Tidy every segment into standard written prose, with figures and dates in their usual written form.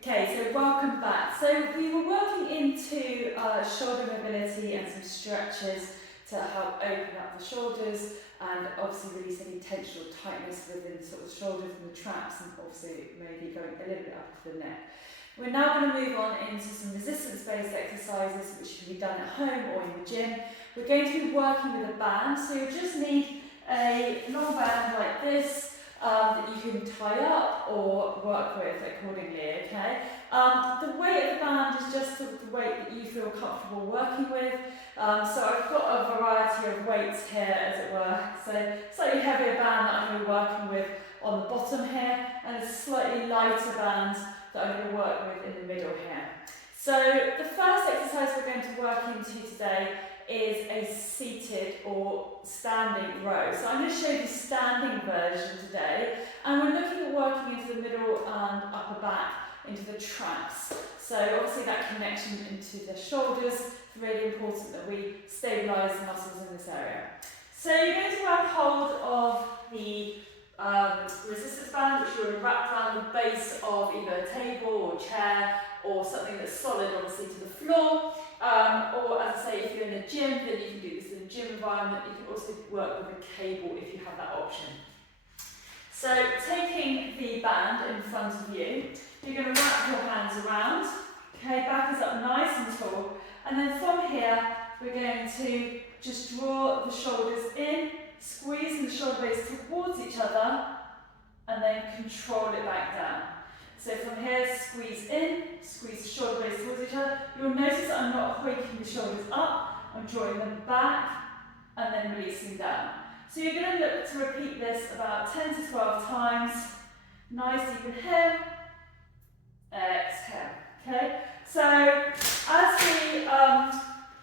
Okay, so welcome back. So we were working into shoulder mobility and some stretches to help open up the shoulders and obviously release any tension or tightness within the sort of shoulders and the traps, and obviously maybe going a little bit up to the neck. We're now going to move on into some resistance-based exercises which can be done at home or in the gym. We're going to be working with a band, so you just need a long band like this that you can tie up or work with accordingly, okay? The weight of the band is just the weight that you feel comfortable working with. So I've got a variety of weights here, as it were. So slightly heavier band that I'm going to be working with on the bottom here, and a slightly lighter band that I'm going to work with in the middle here. So the first exercise we're going to work into today is a seated or standing row. So I'm going to show you the standing version today, and we're looking at working into the middle and upper back, into the traps. So obviously that connection into the shoulders is really important that we stabilise the muscles in this area. So you're going to grab hold of the resistance band, which you're going to wrap around the base of either a table or chair or something that's solid, obviously, to the floor. Or as I say, if you're in a gym, then you can do this in a gym environment. You can also work with a cable if you have that option. So taking the band in front of you, you're going to wrap your hands around. Okay, back is up nice and tall. And then from here, we're going to just draw the shoulders in, squeezing the shoulder blades towards each other, and then control it back down. So from here, squeeze in, squeeze the shoulder blades towards each other. You'll notice that I'm not hoiking the shoulders up, I'm drawing them back and then releasing down. So you're going to look to repeat this about 10 to 12 times. Nice deep inhale, exhale. Okay? So as we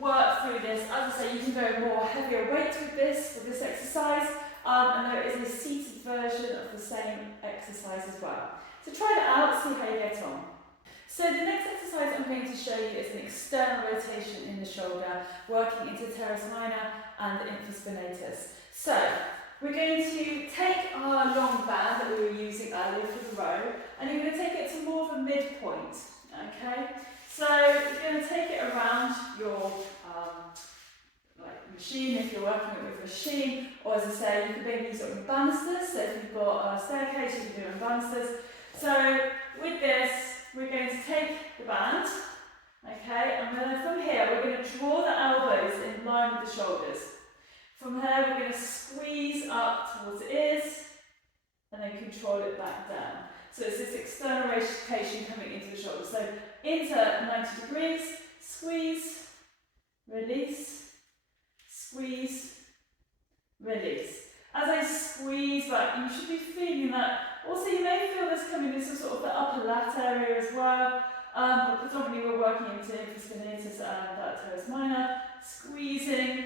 work through this, as I say, you can go more heavier weight with this exercise, and there is a seated version of the same exercise as well. So try that out, see how you get on. So the next exercise I'm going to show you is an external rotation in the shoulder, working into Teres Minor and infraspinatus. So we're going to take our long band that we were using earlier for the row, and you're going to take it to more of a midpoint. Okay? So you're going to take it around your machine if you're working with a machine, or as I say, you can maybe use it on banisters. So if you've got a staircase, you can do it on banisters. So with this, we're going to take the band, okay, and then from here we're going to draw the elbows in line with the shoulders. From here we're going to squeeze up towards the ears and then control it back down. So it's this external rotation coming into the shoulders. So into 90 degrees, squeeze, release, squeeze, release. As I squeeze back, you should be feeling that. Also, you may feel this coming into sort of the upper lat area as well, but predominantly we're working into infraspinatus and Teres Minor, squeezing,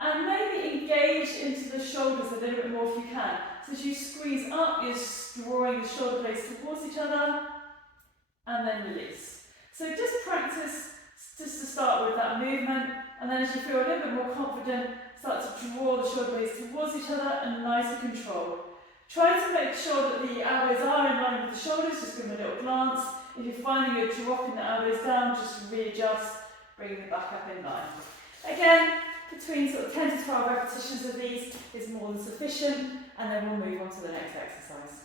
and maybe engage into the shoulders a little bit more if you can. So as you squeeze up, you're drawing the shoulder blades towards each other, and then release. So just practice just to start with that movement, and then as you feel a little bit more confident, start to draw the shoulder blades towards each other and nice and controlled. Try to make sure that the elbows are in line with the shoulders, just give them a little glance. If you're finding you're dropping the elbows down, just readjust, bring them back up in line. Again, between sort of 10 to 12 repetitions of these is more than sufficient, and then we'll move on to the next exercise.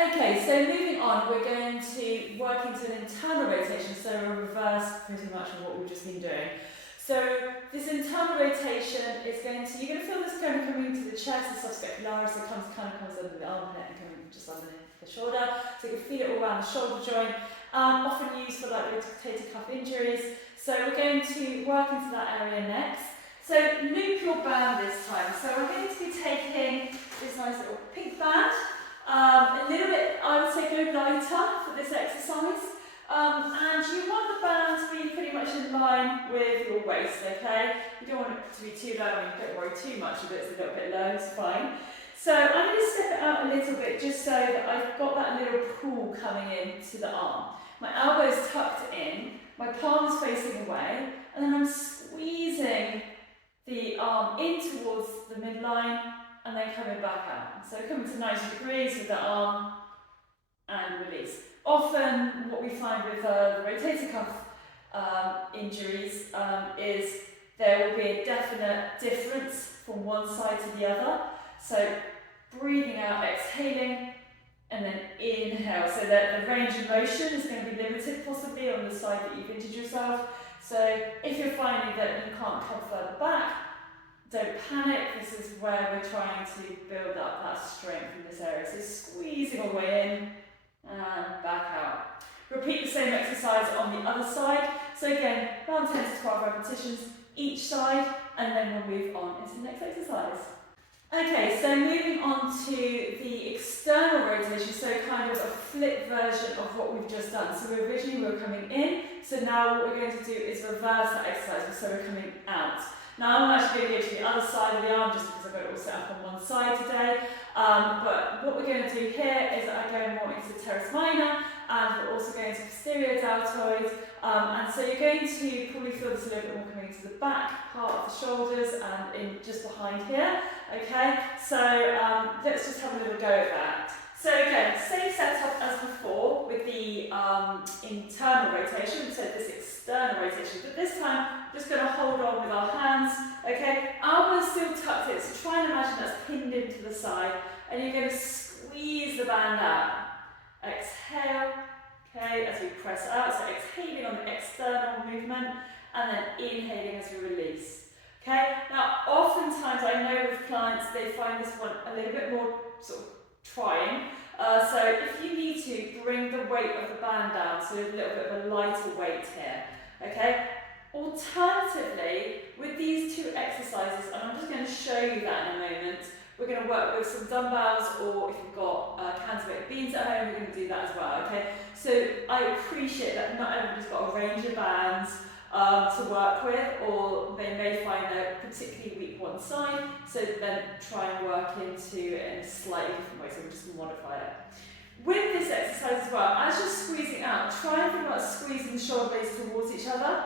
Okay, so moving on, we're going to work into an internal rotation, so a reverse pretty much of what we've just been doing. So this internal rotation is going to, you're going to feel this kind of coming into the chest, the subscapularis, it kind of comes under the armpit and coming just underneath the shoulder. So you can feel it all around the shoulder joint, often used for like rotator cuff injuries. So we're going to work into that area next. So loop your band this time. So we're going to be taking this nice little pink band, a little bit, I would say, go lighter for this exercise. And you want the band to be pretty much in line with your waist, okay? You don't want it to be too low, I mean, don't worry too much if it's a little bit low, it's fine. So I'm going to step it out a little bit just so that I've got that little pull coming into the arm. My elbow is tucked in, my palm is facing away, and then I'm squeezing the arm in towards the midline and then coming back out. So coming to 90 degrees with the arm and release. Often what we find with the rotator cuff injuries is there will be a definite difference from one side to the other. So breathing out, exhaling, and then inhale. So that the range of motion is going to be limited possibly on the side that you've injured yourself. So if you're finding that you can't come further back, don't panic. This is where we're trying to build up that strength in this area. So squeezing all the way in and back out. Repeat the same exercise on the other side. So again, around 10 to 12 repetitions each side, and then we'll move on into the next exercise. Okay, so moving on to the external rotation, so kind of a flip version of what we've just done. So originally we were coming in, so now what we're going to do is reverse that exercise, so we're coming out. Now I'm actually going to go to the other side of the arm just because I've got it all set up on one side today. But what we're going to do here is that I go more into Teres Minor, and we're also going to posterior deltoid. And so you're going to probably feel this a little bit more coming into the back part of the shoulders and in just behind here. Okay, so let's just have a little go at that. So again, same setup as before with the internal rotation, we said this external rotation, but this time I'm just going to hold on with our hands, okay? Elbows still tucked in, so try and imagine that's pinned into the side, and you're going to squeeze the band out. Exhale, okay, as we press out, so exhaling on the external movement, and then inhaling as we release. Okay, now oftentimes I know with clients they find this one a little bit more sort of trying. So if you need to, bring the weight of the band down, so a little bit of a lighter weight here. Okay. Alternatively, with these two exercises, and I'm just going to show you that in a moment, we're going to work with some dumbbells, or if you've got counterweight beams at home, we're going to do that as well. Okay. So I appreciate that not everybody's got a range of bands to work with, or they may find they're particularly weak one side, so then try and work into it in a slightly different way, so we'll just modify it. With this exercise as well, as you're squeezing out, try and think about squeezing the shoulder blades towards each other,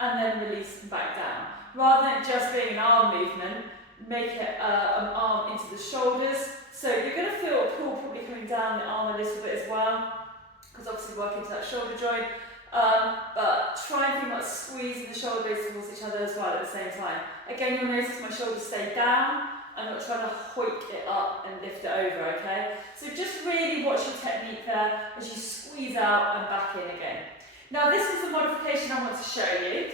and then release them back down. Rather than just being an arm movement, make it an arm into the shoulders, so you're going to feel a pull probably coming down the arm a little bit as well, because obviously work into that shoulder joint. But try and think about squeezing the shoulder blades towards each other as well at the same time. Again, you'll notice my shoulders stay down. I'm not trying to hoik it up and lift it over, okay? So just really watch your technique there as you squeeze out and back in again. Now this is the modification I want to show you.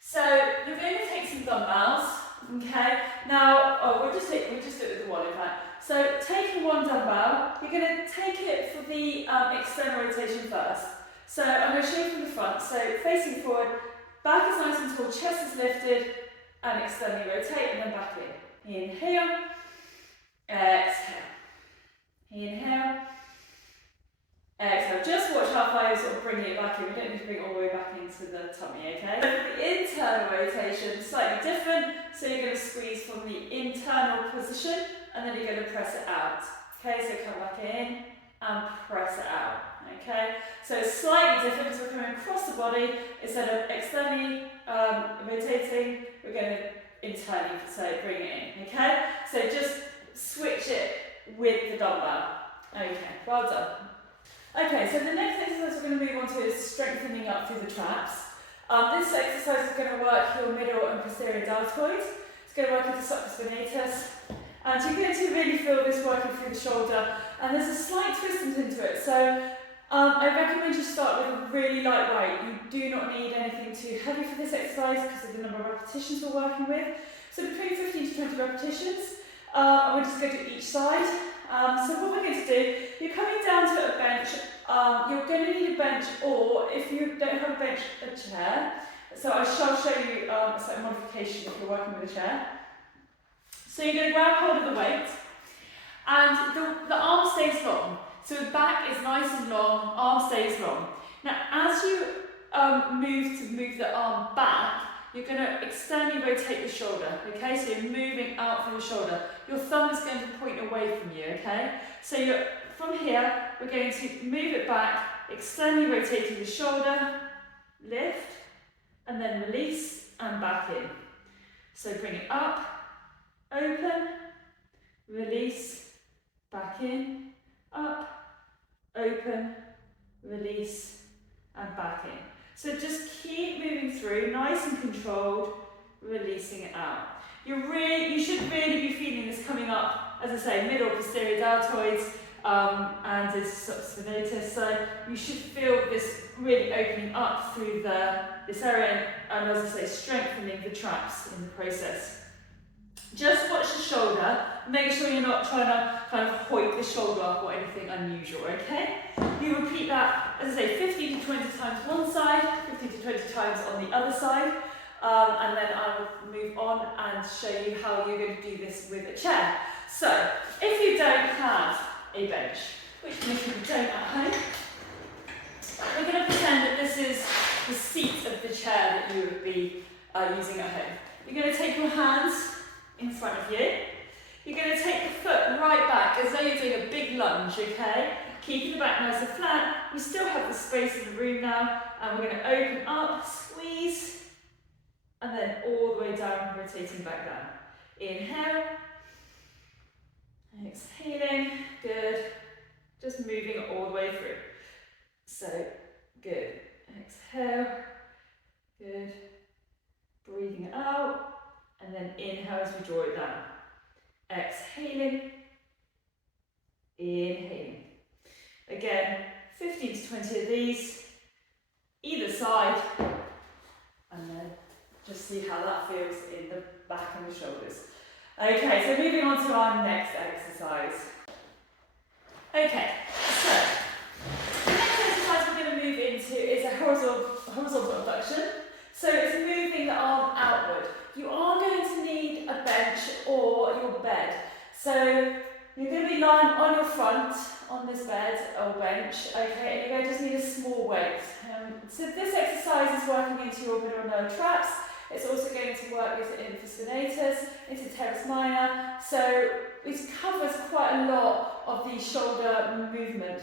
So you're going to take some dumbbells, okay? Now, we'll just do it with the one in fact. So taking one dumbbell, you're going to take it for the external rotation first. So I'm going to show you from the front. So facing forward, back is nice and tall, chest is lifted, and externally rotate, and then back in. Inhale, exhale. Inhale, exhale. Just watch how far you're sort of bringing it back in. We don't need to bring it all the way back into the tummy, okay? So for the internal rotation, slightly different. So you're going to squeeze from the internal position, and then you're going to press it out. Okay, so come back in and press it out. Okay, so slightly different because we're coming across the body instead of externally rotating. We're going to internally, so bring it in. Okay, so just switch it with the dumbbell. Okay, well done. Okay, so the next exercise we're going to move on to is strengthening up through the traps. This exercise is going to work your middle and posterior deltoids. It's going to work into subspinatus. And you're going to really feel this working through the shoulder. And there's a slight twist into it. So I recommend you start with a really light weight. You do not need anything too heavy for this exercise because of the number of repetitions we're working with. So between 15 to 20 repetitions. And we're just going to do each side. So what we're going to do, you're coming down to a bench. You're going to need a bench, or if you don't have a bench, a chair. So I shall show you a slight modification if you're working with a chair. So you're going to grab hold of the weight, and the arm stays long. So the back is nice and long, arm stays long. Now as you move the arm back, you're going to externally rotate the shoulder, okay? So you're moving out from the shoulder. Your thumb is going to point away from you, okay? So from here, we're going to move it back, externally rotating the shoulder, lift, and then release, and back in. So bring it up, open, release, back in, up, open, release, and back in. So just keep moving through, nice and controlled, releasing it out. You should really be feeling this coming up, as I say, middle posterior deltoids, and this sort of spinatus. So you should feel this really opening up through this area, and as I say, strengthening the traps in the process. Just watch the shoulder. Make sure you're not trying to kind of hoik the shoulder up or anything unusual, okay? You repeat that, as I say, 15 to 20 times one side, 15 to 20 times on the other side, and then I will move on and show you how you're going to do this with a chair. So, if you don't have a bench, which many people don't at home, we're going to pretend that this is the seat of the chair that you would be using at home. You're going to take your hands in front of you. You're going to take the foot right back as though you're doing a big lunge, okay? Keeping the back nice and flat. You still have the space in the room now, and we're going to open up, squeeze, and then all the way down, rotating back down. Inhale, exhaling, good. Just moving all the way through. So, good. Exhale, good. Breathing it out. And then inhale as we draw it down. Exhaling, inhaling. Again, 15 to 20 of these, either side, and then just see how that feels in the back and the shoulders. Okay, so moving on to our next exercise. Okay, so the next exercise we're going to move into is a horizontal abduction. So it's moving the arm outward. You are going to need a bench or your bed. So you're going to be lying on your front on this bed or bench, okay, and you're going to just need a small weight. So this exercise is working into your orbital nerve traps. It's also going to work into infraspinatus, into teres minor. So it covers quite a lot of the shoulder movement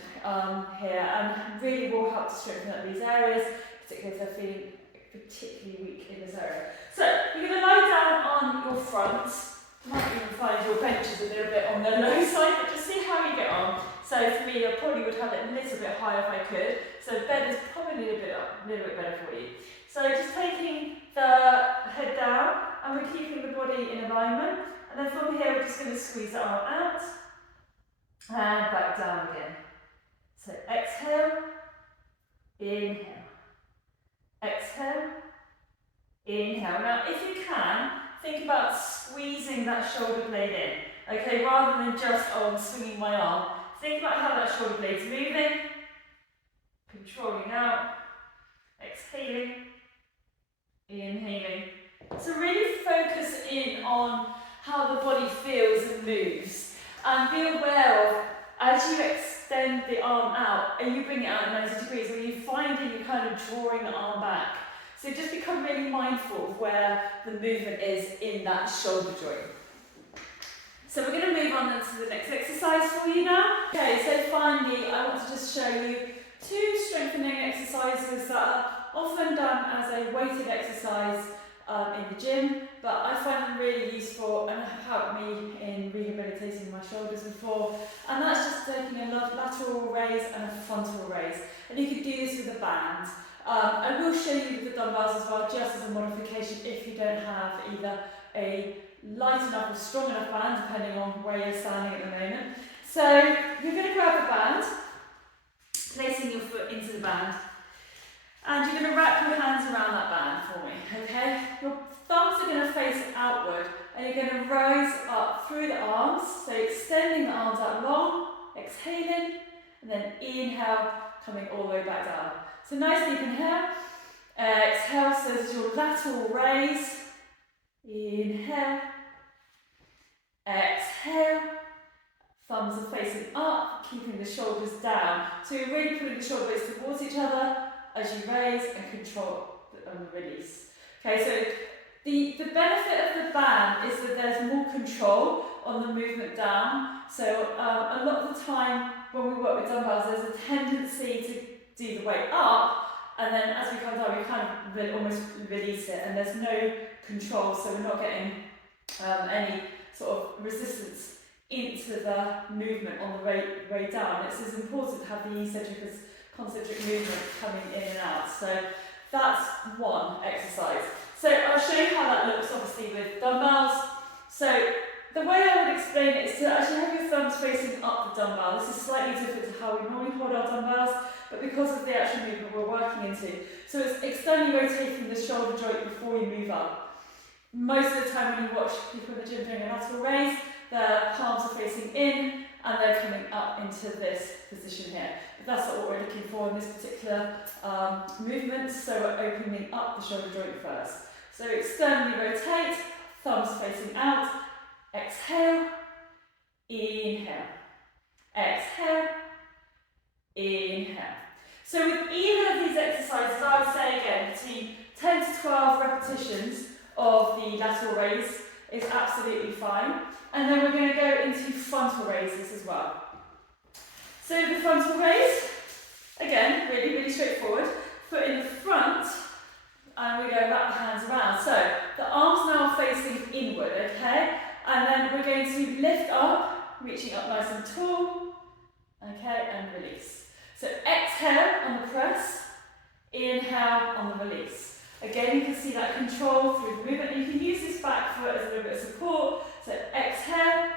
here, and really will help to strengthen up these areas, particularly if they're feeling particularly weak in this area. So you're going to lie down on your front. You might even find your bench is a little bit on the low side, but just see how you get on. So for me, I probably would have it a little bit higher if I could. So bed is probably a little bit better for you. So just taking the head down, and we're keeping the body in alignment. And then from here, we're just going to squeeze the arm out and back down again. So exhale, inhale. Exhale, inhale. Now, if you can, think about squeezing that shoulder blade in, okay, rather than just, I'm swinging my arm. Think about how that shoulder blade's moving, controlling out, exhaling, inhaling. So really focus in on how the body feels and moves, and be aware of, as you extend the arm out, and you bring it out 90 degrees, or you finding you're kind of drawing the arm back. So just become really mindful of where the movement is in that shoulder joint. So we're going to move on then to the next exercise for you now. Okay, so finally I want to just show you two strengthening exercises that are often done as a weighted exercise in the gym, but I find them really useful and have helped me in rehabilitating my shoulders before. And that's just taking a lateral raise and a frontal raise. And you can do this with a band. I will show you with the dumbbells as well, just as a modification if you don't have either a light enough or strong enough band, depending on where you're standing at the moment. So you're going to grab the band, placing your foot into the band, and you're going to wrap your hands around that band for me, okay? Your thumbs are going to face outward, and you're going to rise up through the arms, so extending the arms out long, exhaling, and then inhale, coming all the way back down. So nice deep inhale, exhale, so this is your lateral raise, inhale, exhale, thumbs are facing up, keeping the shoulders down. So you're really putting the shoulder blades towards each other as you raise and control and release. Okay, so the benefit of the band is that there's more control on the movement down. So a lot of the time when we work with dumbbells, there's a tendency to do the weight up, and then as we come down, we kind of almost release it, and there's no control, so we're not getting any sort of resistance into the movement on the way down. It's as important to have the eccentric as concentric movement coming in and out. So that's one exercise. So I'll show you how that looks obviously with dumbbells. So the way I would explain it is to actually have your thumbs facing up the dumbbell. This is slightly different to how we normally hold our dumbbells, but because of the actual movement we're working into. So it's externally rotating the shoulder joint before you move up. Most of the time when you watch people in the gym doing a lateral raise, their palms are facing in and they're coming up into this position here. But that's not what we're looking for in this particular movement, so we're opening up the shoulder joint first. So externally rotate, thumbs facing out, exhale, inhale, exhale, inhale. So with either of these exercises, I would say again, between 10 to 12 repetitions of the lateral raise is absolutely fine. And then we're going to go into frontal raises as well. So the frontal raise, again, really, really straightforward. Foot in the front, and we go wrap the hands around. So the arms now are facing inward, okay? And then we're going to lift up, reaching up nice and tall, okay, and release. So exhale on the press, inhale on the release. Again, you can see that control through the movement, and you can use this back foot as a little bit of support. So exhale,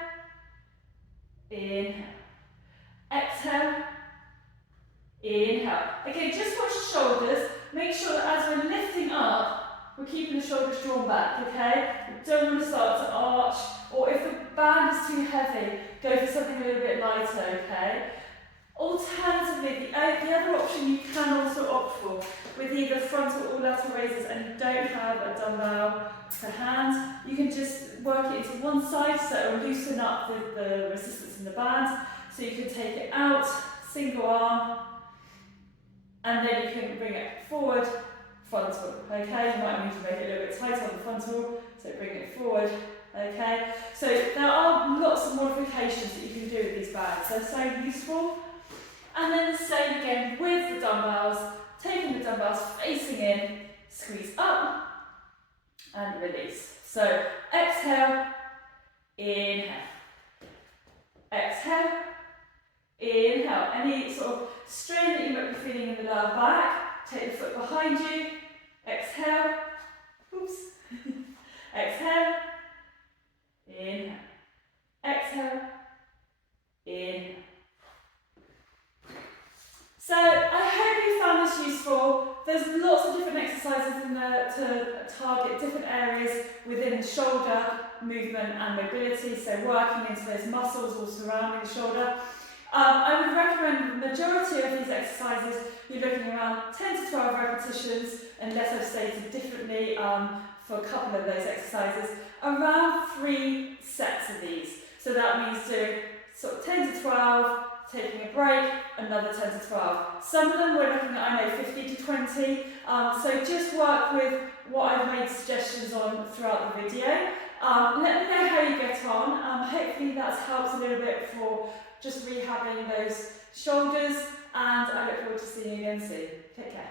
inhale, exhale, inhale. Again, just watch the shoulders. Make sure that as we're lifting up, we're keeping the shoulders drawn back, okay? We don't want to start to arch, or if the band is too heavy, go for something a little bit lighter, okay? Alternatively, the other option you can also opt for with either frontal or lateral raises and you don't have a dumbbell to hand, you can just work it into one side so it will loosen up the resistance in the band. So you can take it out, single arm, and then you can bring it forward, frontal, okay? You might need to make it a little bit tighter on the frontal, so bring it forward, okay? So there are lots of modifications that you can do with these bands. They're so useful. And then the same again with the dumbbells, taking the dumbbells facing in, squeeze up and release. So exhale, inhale, exhale, inhale. Any sort of strain that you might be feeling in the lower back, take the foot behind you, exhale, oops, exhale, inhale, exhale, inhale. So I hope you found this useful. There's lots of different exercises in there to target different areas within the shoulder movement and mobility, so working into those muscles all surrounding the shoulder. I would recommend the majority of these exercises, you're looking around 10 to 12 repetitions, unless I've stated differently for a couple of those exercises, around 3 sets of these. So that means doing sort of 10 to 12, taking a break, another 10 to 12. Some of them we're looking at, I know, 15 to 20. So just work with what I've made suggestions on throughout the video. Let me know how you get on. Hopefully that's helped a little bit for just rehabbing those shoulders, and I look forward to seeing you again soon. Take care.